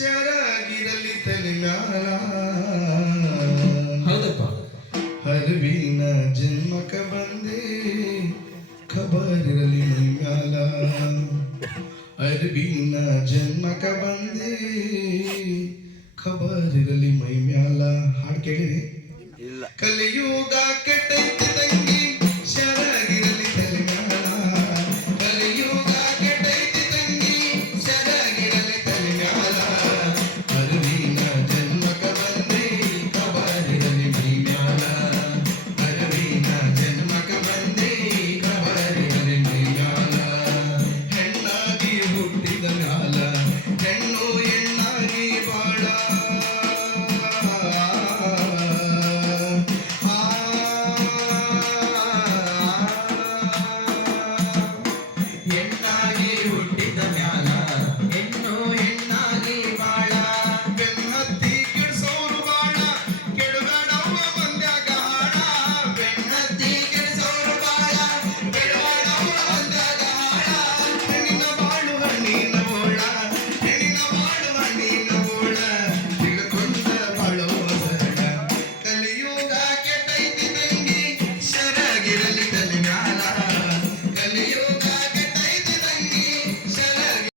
ಶರಾಗಿರಲಿ ತಲೆ ಮ್ಯಾಲ ಹೌದಪ್ಪ. ಹರವಿನ ಜನ್ಮಕ ಬಂದೆ ಖಬರಿರಲಿ ಮೈ ಮ್ಯಾಲ ಅರವಿನ ಜನ್ಮಕ ಬಂದೆ ಖಬರಿರಲಿ ಮೈ ಮ್ಯಾಲ. ಹಾಡು ಕೇಳಿರಿ? ಕಲಿಯುಗ ಕೆಟ್ಟ